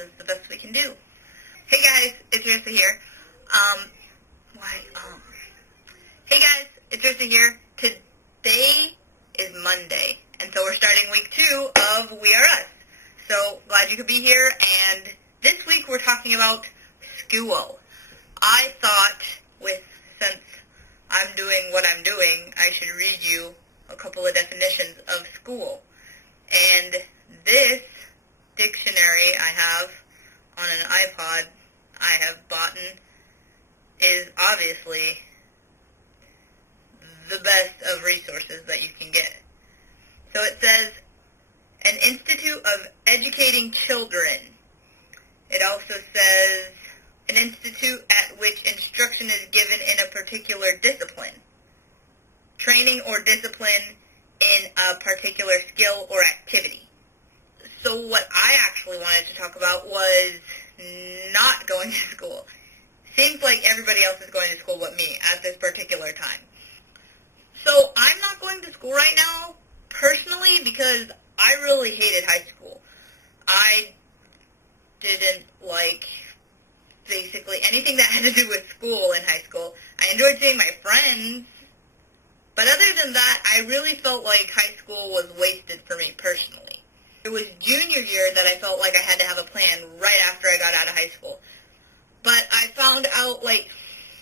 is the best we can do. Hey guys, it's Rissa here. Hey guys, it's Rissa here. Today is Monday, and so we're starting week 2 of WeAreUs. So glad you could be here, and this week we're talking about school. I thought, since I'm doing what I'm doing, I should read you a couple of definitions of school. And this dictionary I have on an iPod I have bought is obviously the best of resources that you can get. So it says, an institute of educating children. It also says, an institute at which instruction is given in a particular discipline. Training or discipline in a particular skill or activity. So what I actually wanted to talk about was not going to school. Seems like everybody else is going to school but me at this particular time. So I'm not going to school right now, personally, because I really hated high school. I didn't like basically anything that had to do with school in high school. I enjoyed seeing my friends, but other than that, I really felt like high school was wasted for me personally. It was junior year that I felt like I had to have a plan right after I got out of high school. But I found out,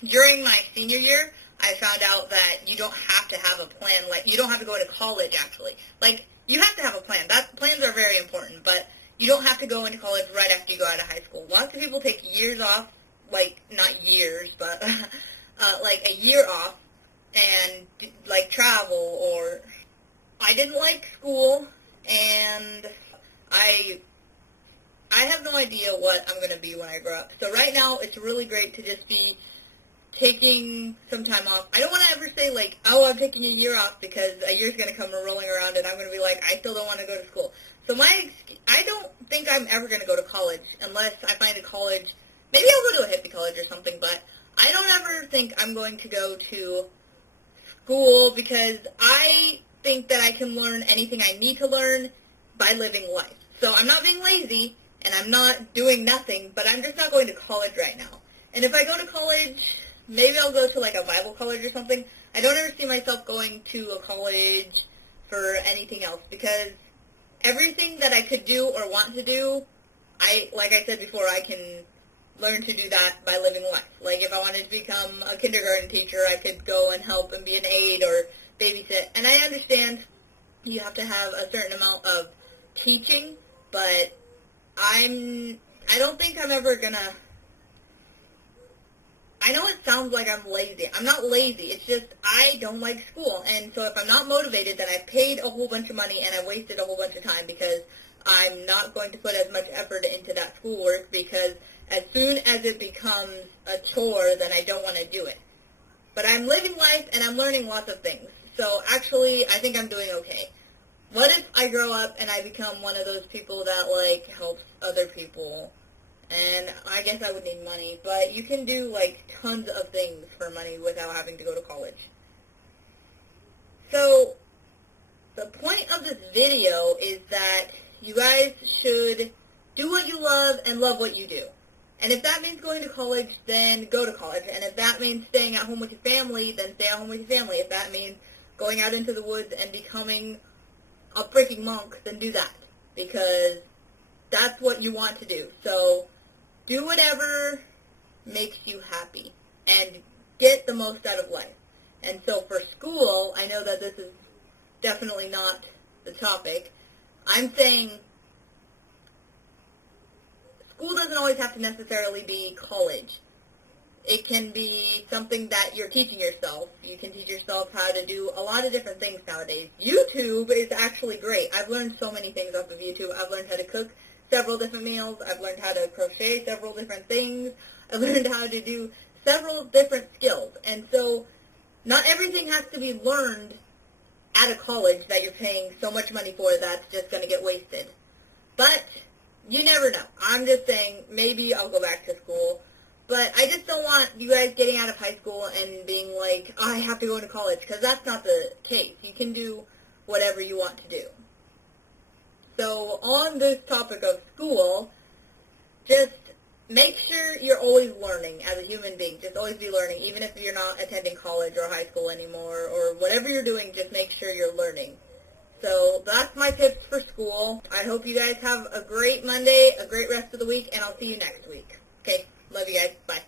during my senior year, I found out that you don't have to have a plan. You don't have to go to college, actually. You have to have a plan. Plans are very important, but you don't have to go into college right after you go out of high school. Lots of people take years off, not years, but, a year off, and, travel, or I didn't like school, and I have no idea what I'm going to be when I grow up. So right now, it's really great to just be taking some time off. I don't want to ever say, I'm taking a year off because a year's going to come rolling around, and I'm going to be I still don't want to go to school. So I don't think I'm ever going to go to college unless I find a college. Maybe I'll go to a hippie college or something, but I don't ever think I'm going to go to school because I think that I can learn anything I need to learn by living life. So I'm not being lazy, and I'm not doing nothing, but I'm just not going to college right now. And if I go to college, maybe I'll go to a Bible college or something. I don't ever see myself going to a college for anything else because everything that I could do or want to do, like I said before, I can learn to do that by living life. If I wanted to become a kindergarten teacher, I could go and help and be an aide or babysit. And I understand you have to have a certain amount of teaching, but I don't think I'm ever gonna. I know it sounds like I'm lazy. I'm not lazy. It's just I don't like school. And so if I'm not motivated, then I've paid a whole bunch of money and I've wasted a whole bunch of time because I'm not going to put as much effort into that schoolwork because as soon as it becomes a chore, then I don't want to do it. But I'm living life and I'm learning lots of things. So actually, I think I'm doing okay. What if I grow up and I become one of those people that, helps other people? And I guess I would need money, but you can do, tons of things for money without having to go to college. So, the point of this video is that you guys should do what you love and love what you do. And if that means going to college, then go to college. And if that means staying at home with your family, then stay at home with your family. If that means going out into the woods and becoming a freaking monk, then do that. Because that's what you want to do. So, do whatever makes you happy and get the most out of life. And so for school, I know that this is definitely not the topic. I'm saying school doesn't always have to necessarily be college. It can be something that you're teaching yourself. You can teach yourself how to do a lot of different things nowadays. YouTube is actually great. I've learned so many things off of YouTube. I've learned how to cook several different meals. I've learned how to crochet several different things. I've learned how to do several different skills. And so not everything has to be learned at a college that you're paying so much money for that's just going to get wasted. But you never know. I'm just saying maybe I'll go back to school. But I just don't want you guys getting out of high school and being like, oh, I have to go into college, because that's not the case. You can do whatever you want to do. So on this topic of school, just make sure you're always learning as a human being. Just always be learning, even if you're not attending college or high school anymore, or whatever you're doing, just make sure you're learning. So that's my tips for school. I hope you guys have a great Monday, a great rest of the week, and I'll see you next week. Okay, love you guys. Bye.